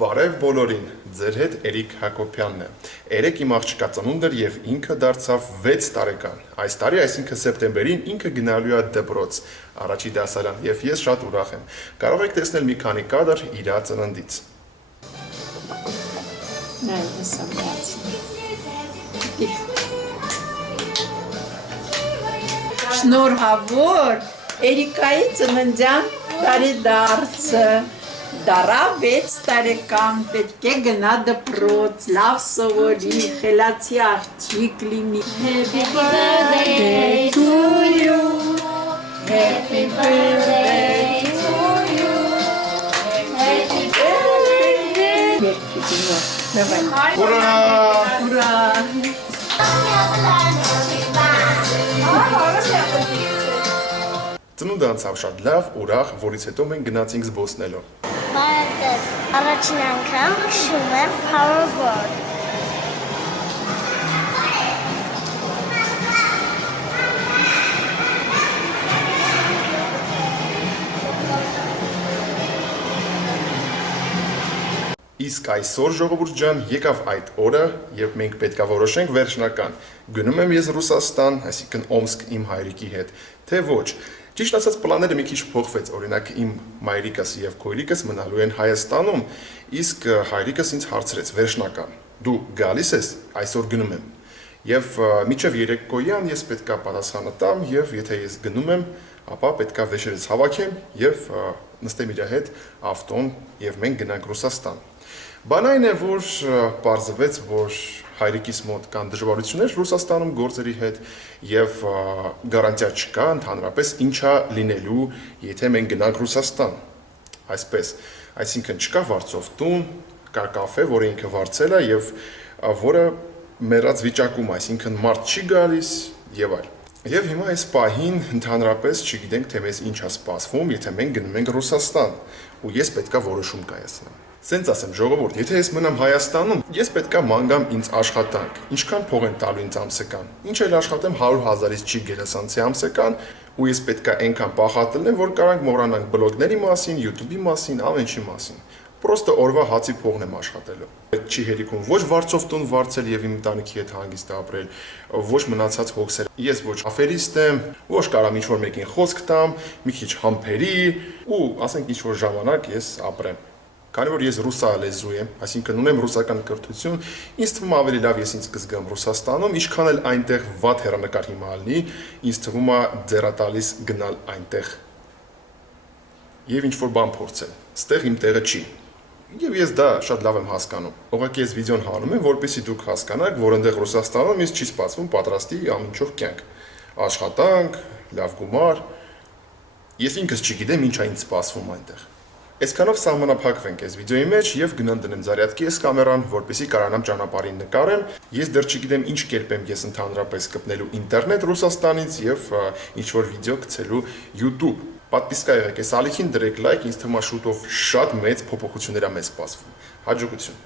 Բարև բոլորին, ձեր հետ Էրիկ Հակոբյանն է։ Երեկ իմ աղջկա ծնունդ էր եւ ինքը դարձավ 6 տարեկան։ Այս տարի, այսինքն սեպտեմբերին, ինքը գնալու է դպրոց, առաջի դասարան, եւ ես շատ ուրախ եմ։ Կարող եք տեսնել մի քանի կադր իր ծննդից։ Շնորհավոր Էրիկայի ծննդյան տարեդարձը։ Դարավ 6 տարեկան, պետք է գնա դպրոց, լավ սովորի, խելացի աղջիկ լինի։ Happy birthday to you, happy birthday to you, happy birthday. Ура! Ура! Ծնունդը անցավ շատ լավ, ուրախ, որից հետո մենք գնացինք զբոսնելու։ Բարև, առաջին անգամ քշում եմ hoverboard։ Իսկ այսօր ժողովուրդ ջան եկավ այդ օրը, երբ մենք պետք է որոշենք վերջնական։ Գնում եմ ես Ռուսաստան, այսինքն Օմսկ իմ հայրիկի հետ, թե ոչ։ Ճիշտ ասած պլանները մի քիչ փոխվեց, օրինակ իմ մայրիկս եւ քույրիկս մնալու են Հայաստանում, իսկ հայրիկս ինձ հարցրեց վերջնական. Դու գալիս ես, այսօր գնում եմ։ Եվ մինչև երեկոյան ես պետքա պատասխանը տամ եւ եթե ես գնում եմ, ապա պետքա վեճերից հավաքեմ եւ նստեմ իր հետ ավտոն եւ մենք գնանք Ռուսաստան։ Բան այն է, որ պարզվեց, որ հայրիկիս մոտ կան դժվարություններ Ռուսաստանում գործերի հետ եւ գարանտիա չկա ընդհանրապես ինչա լինելու, եթե մենք գնանք Ռուսաստան։ Այսպես, այսինքն չկա վարձով տուն, կա կաֆե, որը ինքը վարձել է եւ որը մեռած վիճակում, այսինքն մարդ չի գալիս եւ այլ։ Եվ հիմա այս պահին ընդհանրապես չգիտենք, թե մեզ ինչ է սպասվում, եթե մենք գնում ենք Ռուսաստան, ու ես պետքա որոշում կայացնեմ։ Սենց ասեմ, ժողովուրդ, եթե ես մնամ Հայաստանում, ես պետքա մանգամ ինձ աշխատանք, ինչքան փող են տալու ինձ ամսական, ինչ էլ աշխատեմ 100,000-ից չի գերազանցի ամսական, ու ես պետքա այնքան պախատելնեմ, որ կարանք մոռանանք բլոգների մասին, YouTube-ի մասին, ամեն ինչի մասին։ Պրոստը օրվա հացի փողն եմ աշխատելու։ Չի հերիքում ոչ վարձով տուն վարձել եւ իմ ընտանիքի հետ հանգիստ ապրել, ոչ մնացած հոգսել։ Ես ոչ աֆերիստ եմ, ոչ կարամ ինչ-որ մեկին խոսք տամ, մի քիչ համբերի ու ասենք ինչ-որ ժամանակ ես ապրեմ։ Քանի որ ես ռուսա լեզու եմ, այսինքն ունեմ ռուսական կրթություն, ինձ թվում է ավելի լավ ես ինձ կզգամ Ռուսաստանում, ինչքան էլ այնտեղ վատ հեռանկար հիմա լինի, ինձ թվում է ձեռատալիս գնալ այնտեղ եւ ինչ-որ բան փորձել։ Ստեղ իմ տեղը չի։ Եվ ես դա շատ լավ եմ հասկանում։ Ուղղակի ես վիդեոն հանում եմ, որպեսզի դուք հասկանաք, որ այնտեղ Ռուսաստանում ինձ չի սպասվում պատրաստի ամենչով կյանք։ Աշխատանք, լավ գումար։ Ես ինքս չգիտեմ ինչ է ինձ սպասվում այնտեղ։ Այսքանով սահմանափակվենք այս վիդեոյի մեջ եւ գնամ դնեմ զարյատկի այս կամերան, որպեսզի կարողանամ ճանապարհին նկարեմ։ Ես դեռ չգիտեմ ինչ կերպ եմ ես ընդհանրապես կպնելու ինտերնետ Ռուսաստանից եւ ինչ որ վիդեո գցելու YouTube։ Պատվիսկա եղեք այս ալիքին, դրեք լայք, ինձ թվում է շուտով շատ մեծ փոփոխություններ է մեզ սպասվում։ Հաջողություն։